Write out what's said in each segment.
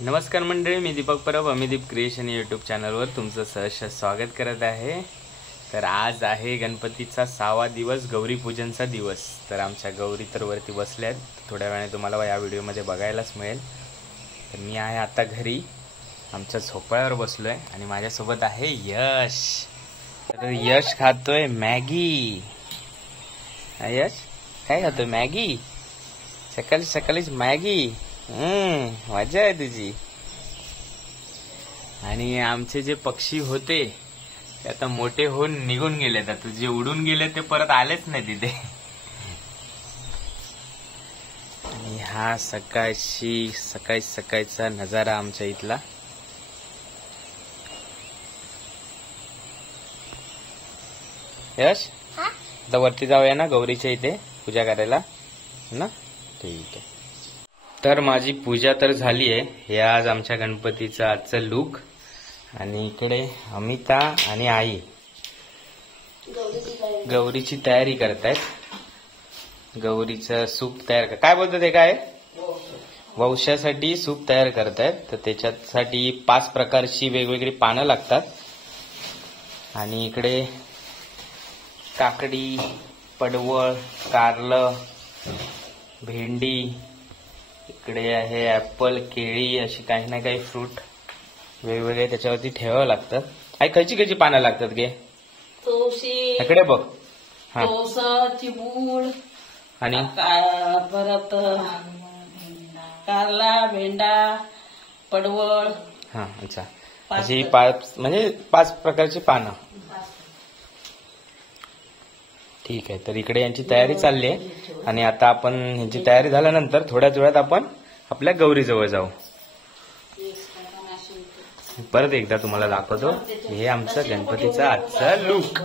नमस्कार मंडळी, मी Deepak Parab अमिदीप creation YouTube चॅनलवर तुमचं सहर्ष स्वागत करत आहे। तर आज आहे गणपतीचा 6वा दिवस, गौरी पूजनचा दिवस। तर आमच्या गौरी तर वरती बसल्यात, थोड्या वेळाने तुम्हाला या व्हिडिओमध्ये बघायलाच मिळेल। तर मी आहे आता घरी, आमच्या झोपाळ्यावर बसलोय आणि माझ्यासोबत आहे यश। तर यश खातोय मॅगी। यश काय खातोय? मॅगी। सकाळी सकाळीच मॅगी। मजा आहे तुझी। आणि आमचे जे पक्षी होते ते आता मोठे होऊन निघून गेले, आता जे उडून गेले ते परत आलेच नाही तिथे। आणि हा सकाळचा नजारा आमच्या इथला। यश आता वरती जाऊया ना गौरीच्या इथे पूजा करायला ना? ठीक आहे। तर माझी पूजा तर झाली आहे। हे आज आमच्या गणपतीचा आजचा लुक। आणि इकडे अमिता आणि आई गौरीची तयारी करतायत। गौरीचं सूप तयार काय बोलतात ते? काय वंशासाठी सूप तयार करतायत। तर त्याच्यासाठी 5 प्रकारची वेगवेगळी पानं लागतात। आणि इकडे काकडी, पडवळ, कारलं, भेंडी, इकडे आहे ऍपल, केळी, अशी काही ना काही फ्रूट वेगवेगळे त्याच्यावरती ठेवावं लागतात। आई खयची पानं लागतात गे? तुळशी, इकडे बघ। चिबूड आणि परत कारला, भेंडा, पडवळ। हा अच्छा, अशी 5 प्रकारची पानं। ठीक आहे। तर इकडे यांची तयारी चालली आहे। आणि आता आपण यांची तयारी झाल्यानंतर थोड्याच वेळात आपण आपल्या गौरीजवळ जाऊ। परत एकदा तुम्हाला दाखवतो, हे आमचं गणपतीचा आजचा लुक।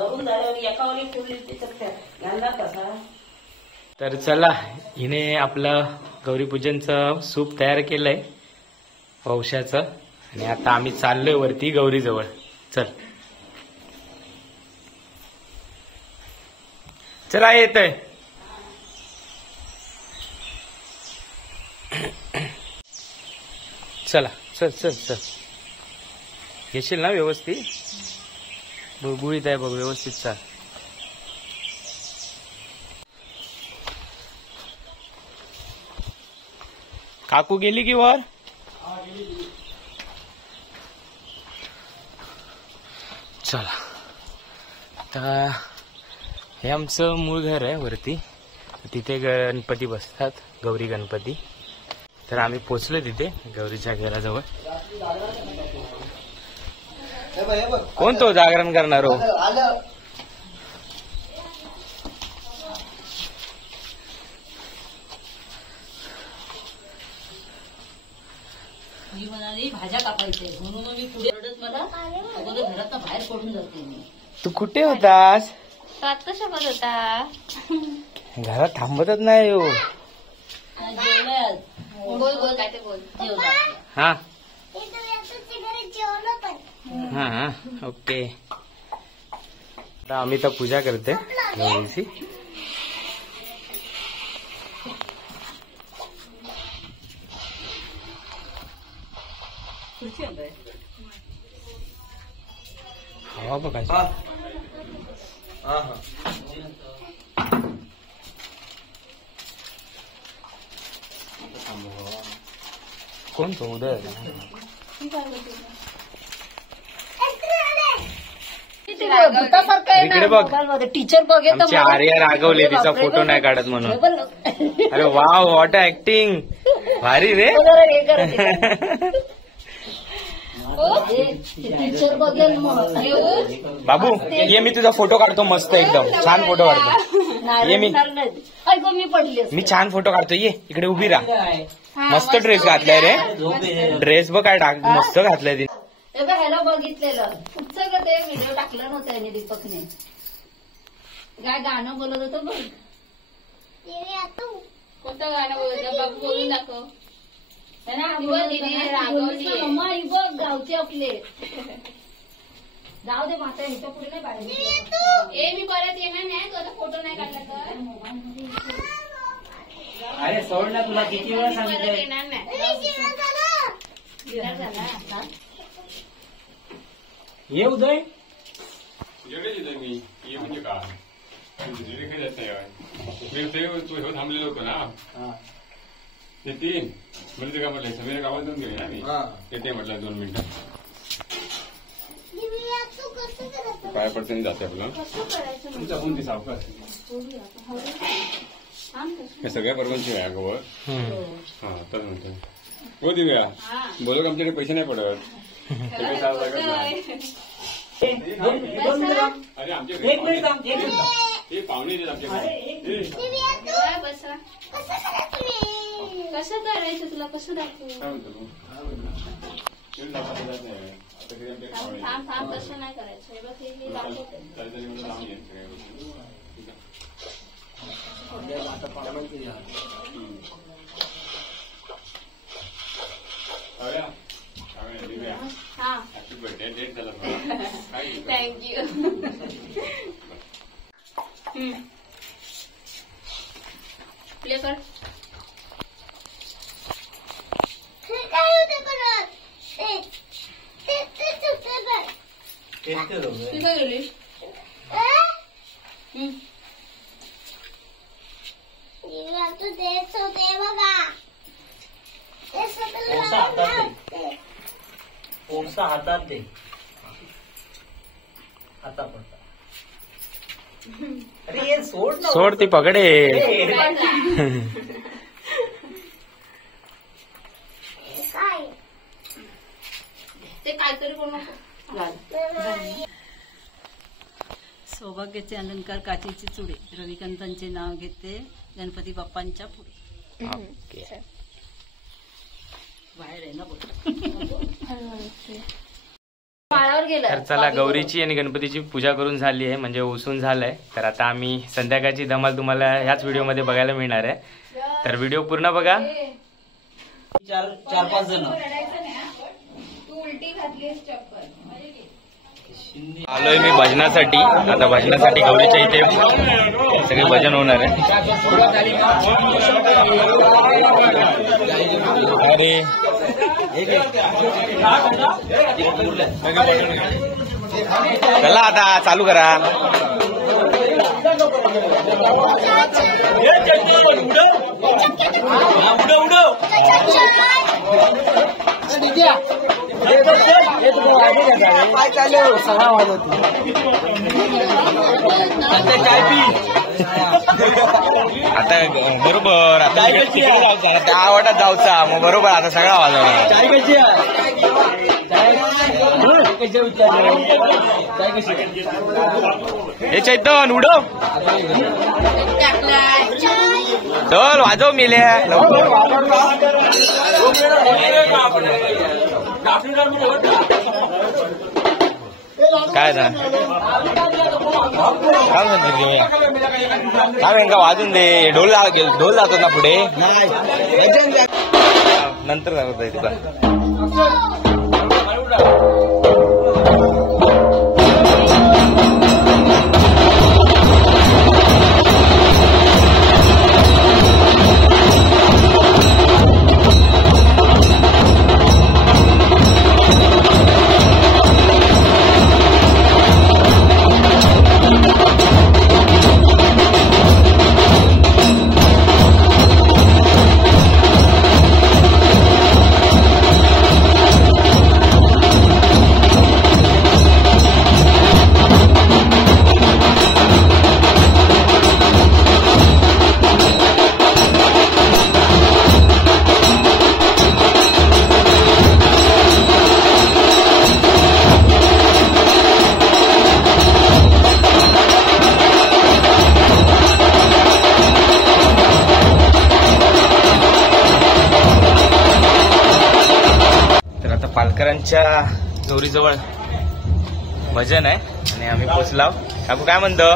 तर चला, हिने आपलं गौरीपूजनचं सूप तयार केलंय वंशाचं। आणि आता आम्ही चाललोय वरती गौरीजवळ। चल चला, येतोय। चला चल चल चल, येशील ना व्यवस्थित? गुळगुळीत आहे बघ, व्यवस्थित चाल। काकू गेली की वर? चला, आता हे आमचं मूळ घर आहे वरती, तिथे गणपती बसतात, गौरी गणपती। तर आम्ही पोचलो तिथे गौरीच्या घराजवळ। कोण तो जागरण करणार हो? मी म्हणाली भाज्या कापायचे म्हणून मी पुढे रडत मला अगोदर घरात बाहेर पडून जाते मी। तू कुठे होतास? आता शकत होता, घरात थांबतच नाही हो। बोल बोल काय ते बोल। हा हा हा, ओके। आता आम्ही तर पूजा करते गौरीची। हवा बघा। कोण तो उदय? इकडे बघ, टीचर बघ, आमची आर्या रागवले तिचा फोटो नाही काढत म्हणून। अरे वाव, व्हॉट ऍक्टिंग, भारी रे। टीचर बघेल बाबू, ये मी तुझा फोटो काढतो, मस्त एकदम छान फोटो काढतो। ये मी पडली, मी छान फोटो काढतो। ये इकडे उभी राहा। मस्त ड्रेस घातलाय रे, ड्रेस बघ काय मस्त घातलाय तिने। ह्याला बघितलेलं कुठचं का ते व्हिडिओ टाकला नव्हता याने, दीपकने काय गाणं बोलत होतं बघ। कोणतं गाणं बोलत बाबू? बोलून दाखव। मम्मा ही बघ गावचे आपले। जाऊ दे माता, ह्याच्या पुढे नाही पाहिजे। ए मी परत येणार नाही, तुझा फोटो नाही काढला तर। अरे सोड ना, तुला किती वेळा सांगितलं? येणार नाही। डिनर झाला आता. ये उदय तुझ्याकडे येतोय मी. ये म्हणजे का दुसरीकडे काही जात नाही. मी तू हे थांबलेलो होतो ना ते तीन म्हणजे काय म्हटलं सगळ्या गावात जाऊन गेले ना मी ते म्हटलं 2 मिनिटं काय पडतं जाते आपलं तुमचा फोन ती सावकाश हे सगळ्या पर्वांची आहे गोवर. हा तर म्हणतो हो दिव्या बोलू आमच्याकडे पैसे नाही पडत. ते काही सांगावं लागत नाही. अरे आमच्याकडे हे पाहुणे येतात आमच्याकडे. बसा. कसं करायचं तुला कसं दाखवू. काय म्हणतो थांब थांब कसं नाही करायचं. हे बघ हे दाखवते. हा थँक्यू. प्ले कर. तू काय गेली. ओसा हातात दे. आता पडता. अरे ये सोड ना. सोड ती पकडे. ते काहीतरी करू नको. सौभाग्याचे अलंकार काचेची चुडे रविकांतांचे नाव घेते गणपती बाप्पांच्या पुढे. बाहेर आहे ना माळावर गेलं. तर चला गौरीची आणि गणपतीची पूजा करून झाली आहे म्हणजे उसून झालंय. तर आता आम्ही संध्याकाळची धमाल तुम्हाला ह्याच व्हिडिओमध्ये बघायला मिळणार आहे. तर व्हिडिओ पूर्ण बघा. 4-5 जण तू उलटी घातलीस चप्पल. आलोय मी भजनासाठी. आता भजनासाठी गौरीच्या इथे सगळे भजन होणार आहे. अरे चला आता चालू करा. आता बरोबर आता तिकडे जायचा त्या आवडात जाऊचा मग बरोबर आता सगळा वाजवणार. हे चैतन उडव चल वाजव मेल्या काय ना काय म्हणते काय म्हणता वाजून दे. ढोल जातो ना पुढे नंतर दाखवत आहे तुला. पालकरांच्या गौरीजवळ भजन आहे आणि आम्ही पोचलो. काकू काय म्हणतो.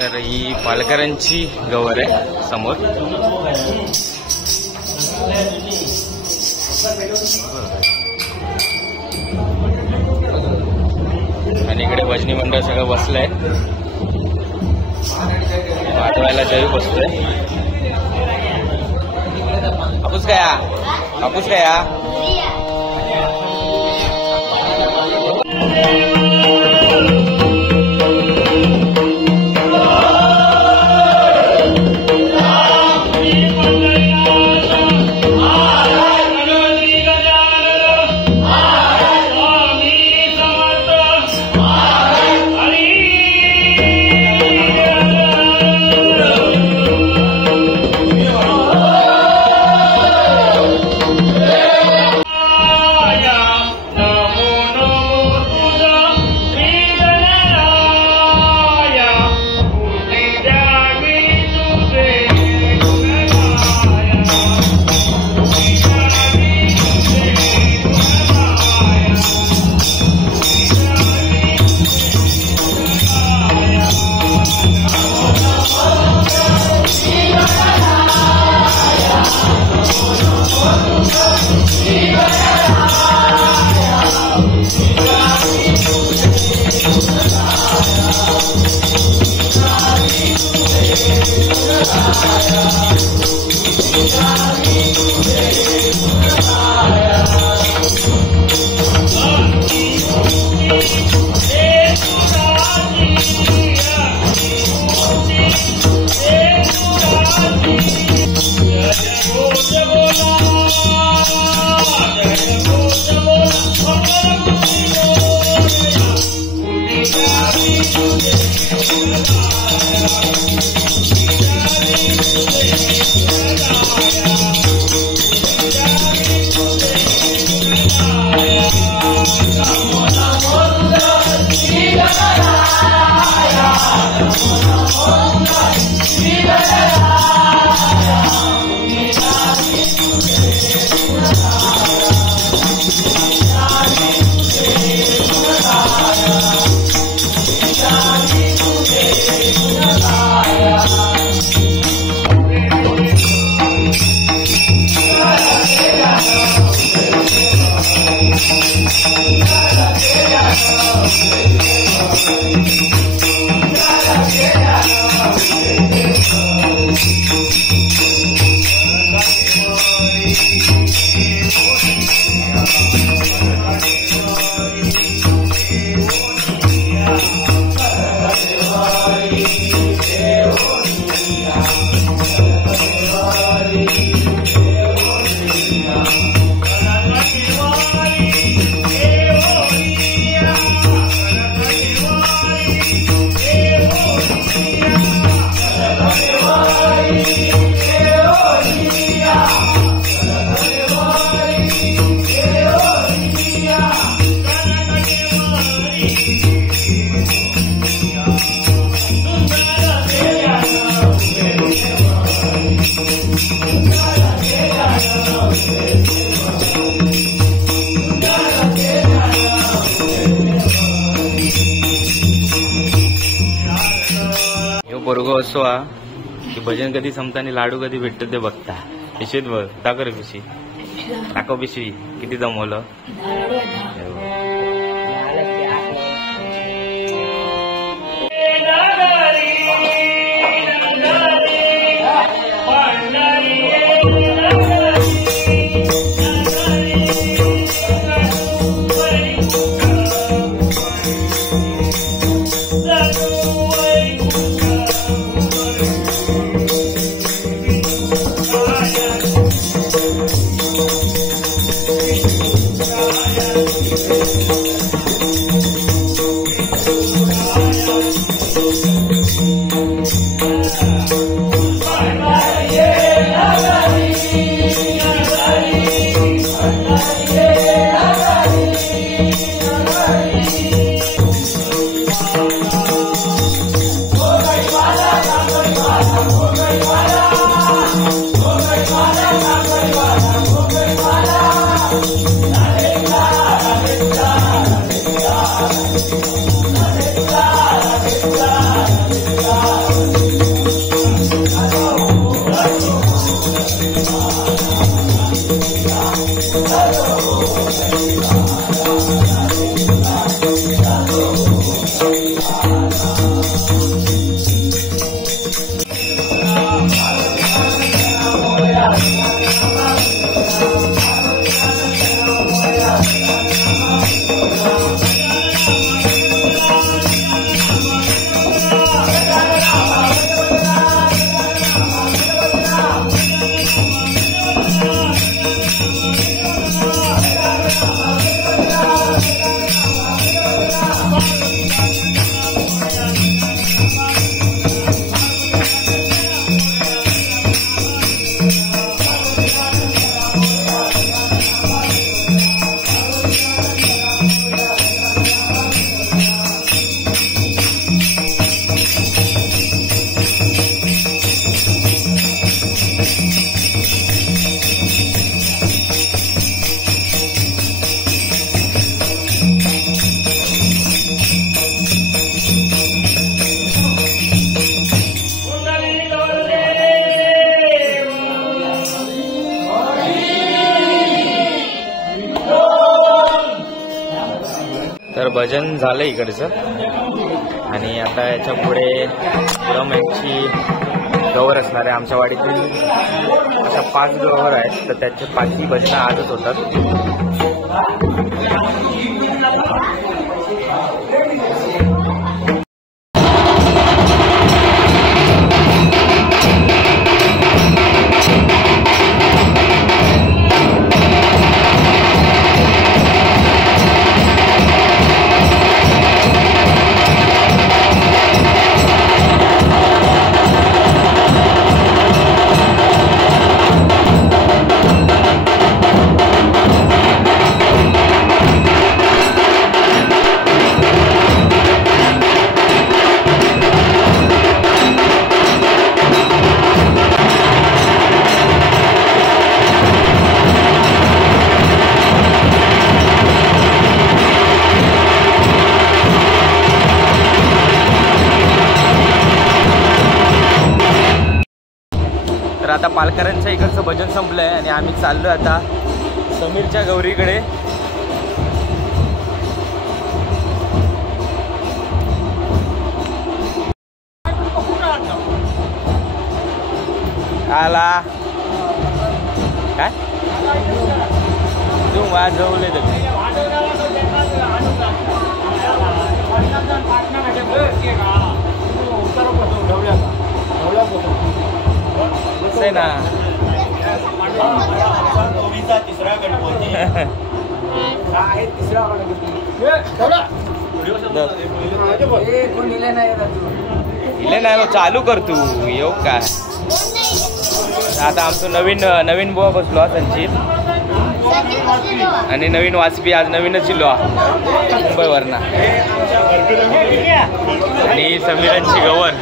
तर ही पालकरांची गौर आहे समोर. रोशनी मंडळ सगळं बसलंय. वाढवायला जयू बसतोय. कापूस काय कापूस काय पोरगो असो हा की भजन कधी संपता आणि लाडू कधी भेटतो ते बघता. पिशवीत बघ दाखव रे पिशवी दाखव पिशवी किती जमवलं. तर भजन झालं इकडचं आणि आता याच्या पुढे पुरमची गवर असणार आहे. आमच्या वाडीतून अशा 5 गवर आहेत, तर त्याचे 5ही भजनं आजच होतात. तर आता पालकरांच्या इकडचं भजन संपलंय आणि आम्ही चाललो आता समीरच्या गौरीकडे. आला काय तू वाजवले ना. तिसरा गणपती इले नाही चालू कर तू येऊ काय. आता आमचं नवीन बुवा बसलो संचित आणि नवीन वाचपी आज नवीनच इलो मुंबईवरना आणि समीरांची गवर.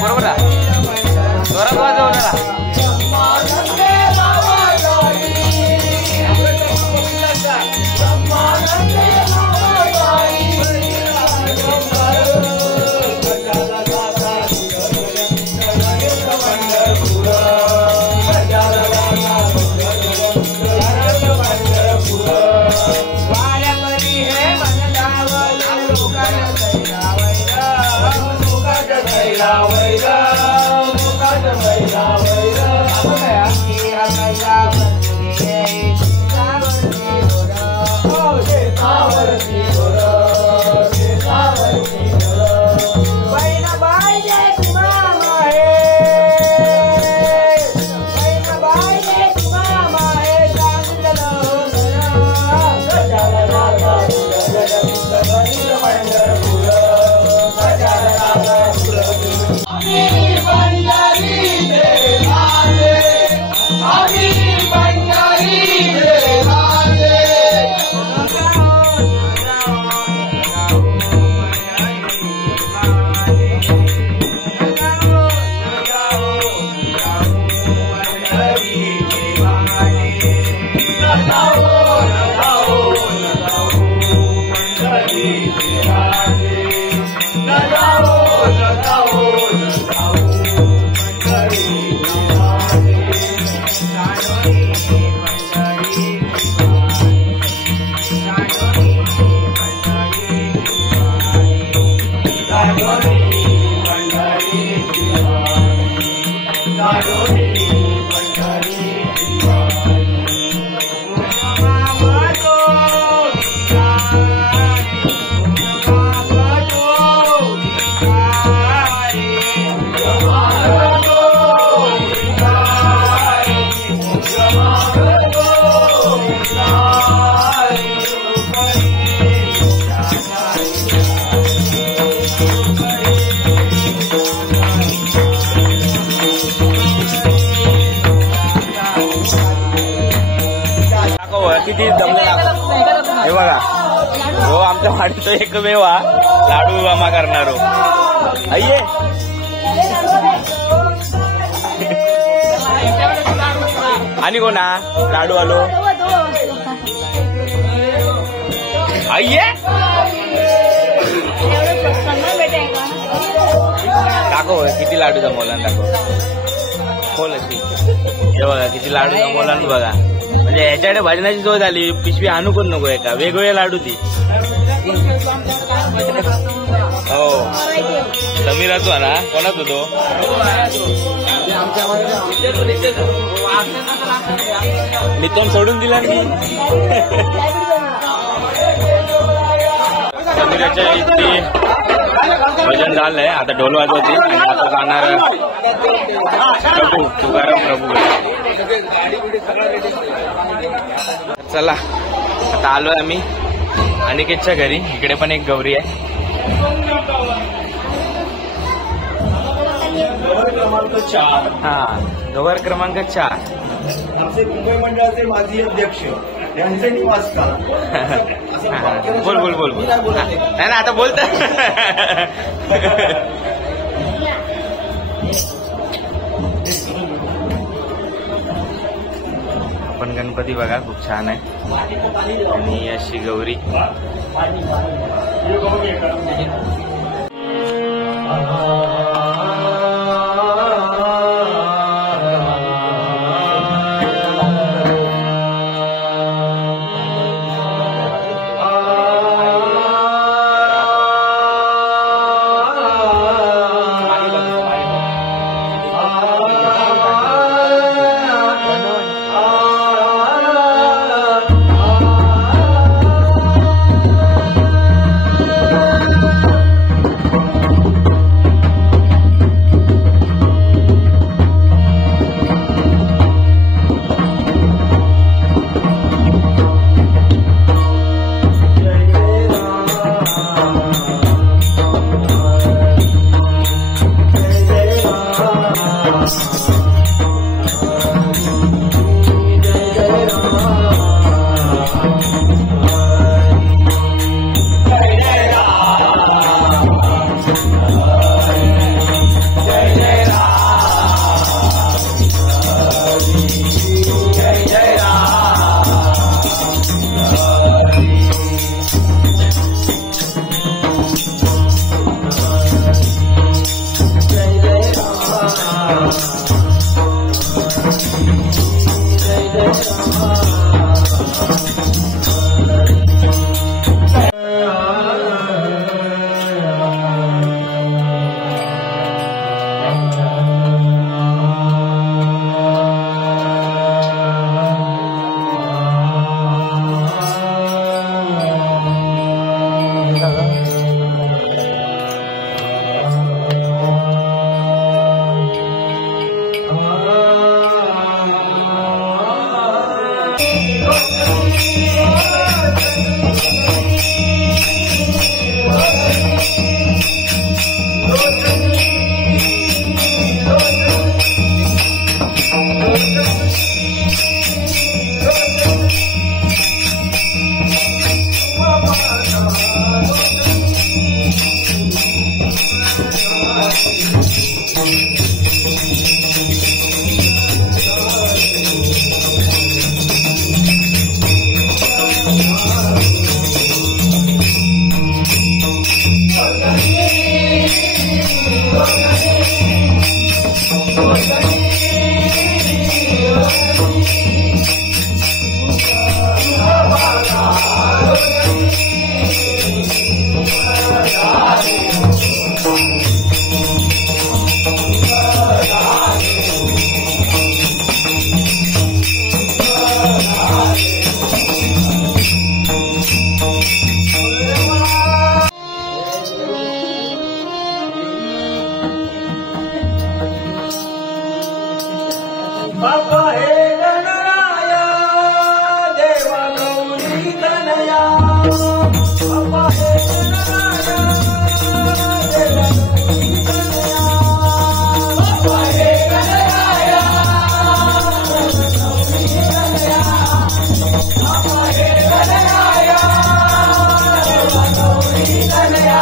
बरोबर जोरात वाजवणारा. किती जमलेला हे बघा. हो आमच्या वाडीचा एकमेव लाडू जमा करणारो अय्ये. आणि कोणा लाडू आलो अय्ये. दाखव किती लाडू जमवला दाखव खोल अशी. हे बघा किती लाडू जमवला बघा. म्हणजे ह्याच्याकडे भजनाची सोय झाली. पिशवी आणू पण नको एका वेगवेगळे लाडू ती. हो समीराचो ना कोणाच तो नितम सोडून दिला मी. समीराच्या इथे भजन झालंय. आता ढोल वाजवते आणि आता जाणार प्रभू तुकाराम प्रभू. चला आता आलोय आम्ही अनिकेतच्या घरी. इकडे पण एक गौरी आहे. हा गवर क्रमांक 4. आमचे मुंबई मंडळाचे माजी अध्यक्ष यांचे निवासस्थान. बोल बोल बोल बोल. नाही ना आता बोलत. आपण गणपती बघा खूप छान आहे. आणि अशी गौरी. बाप्पा हे गणराया देवा गौरी तनया बाप्पा हे गणराया देवा गौरी तनया बाप्पा हे गणराया देवा गौरी तनया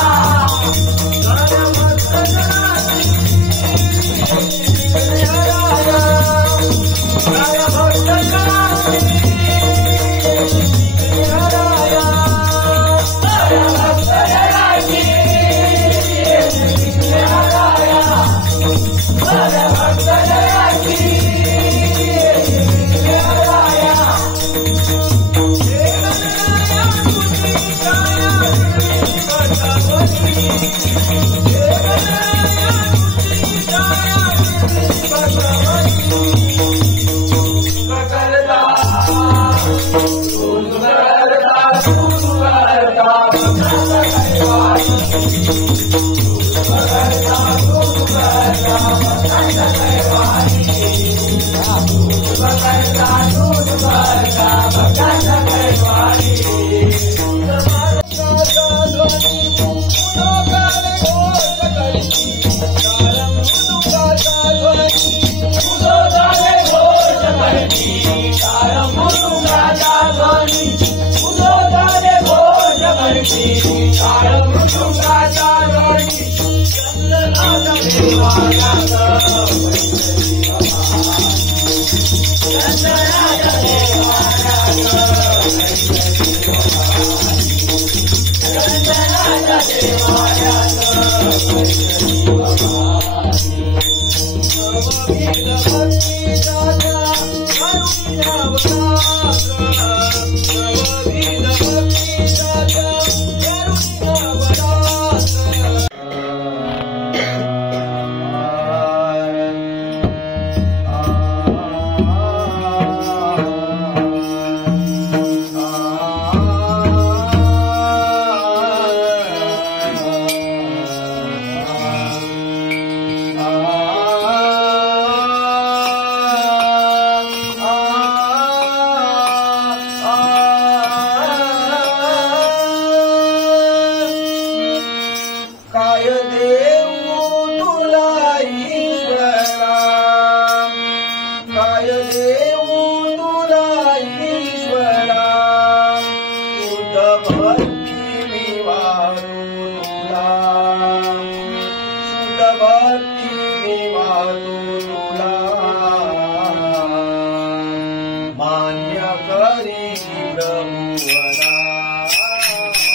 बाप्पा हे गणराया देवा गौरी तनया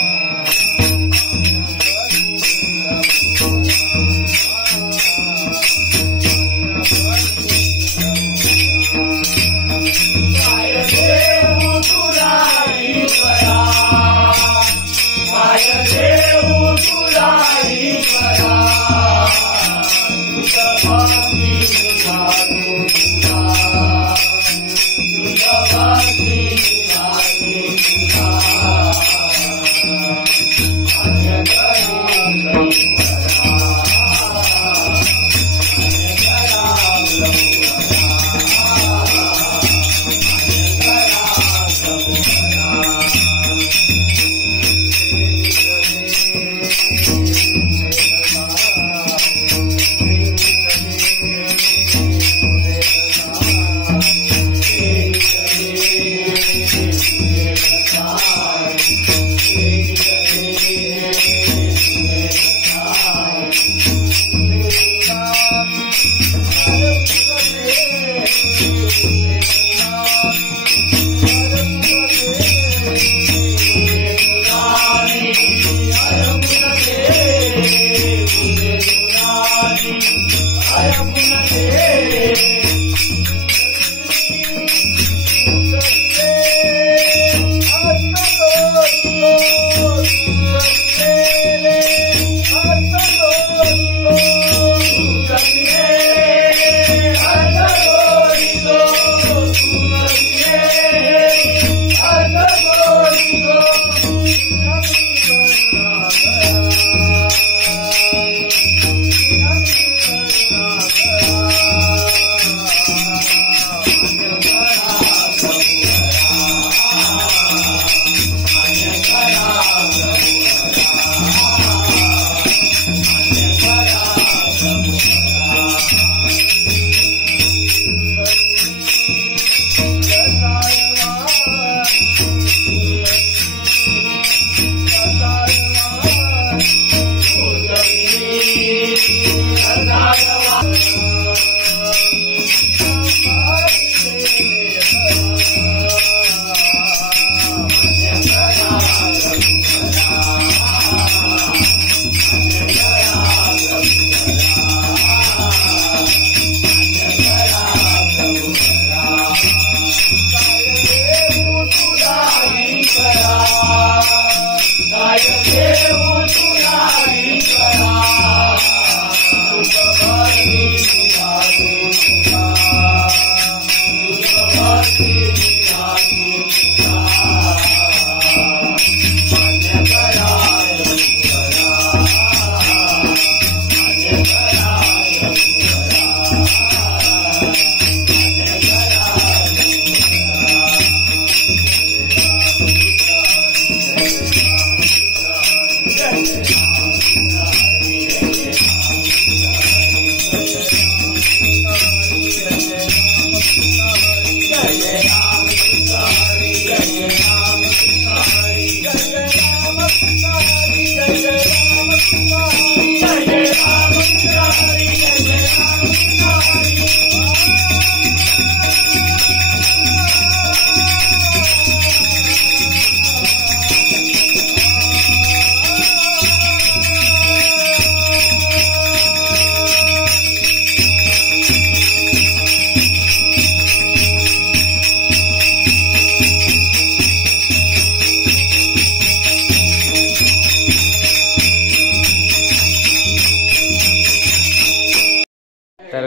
तर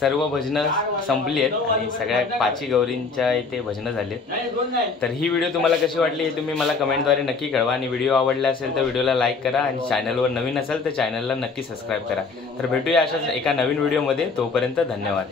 सर्व भजनं संपली आहेत आणि सगळ्या पाची गौरींच्या इथे भजनं झालेत. तर ही व्हिडिओ तुम्हाला कशी वाटली हे तुम्ही मला कमेंटद्वारे नक्की कळवा आणि व्हिडिओ आवडला असेल तर व्हिडिओला लाईक करा आणि चॅनलवर नवीन असाल तर चॅनलला नक्की सबस्क्राईब करा. तर भेटूया अशाच एका नवीन व्हिडिओमध्ये. तोपर्यंत धन्यवाद.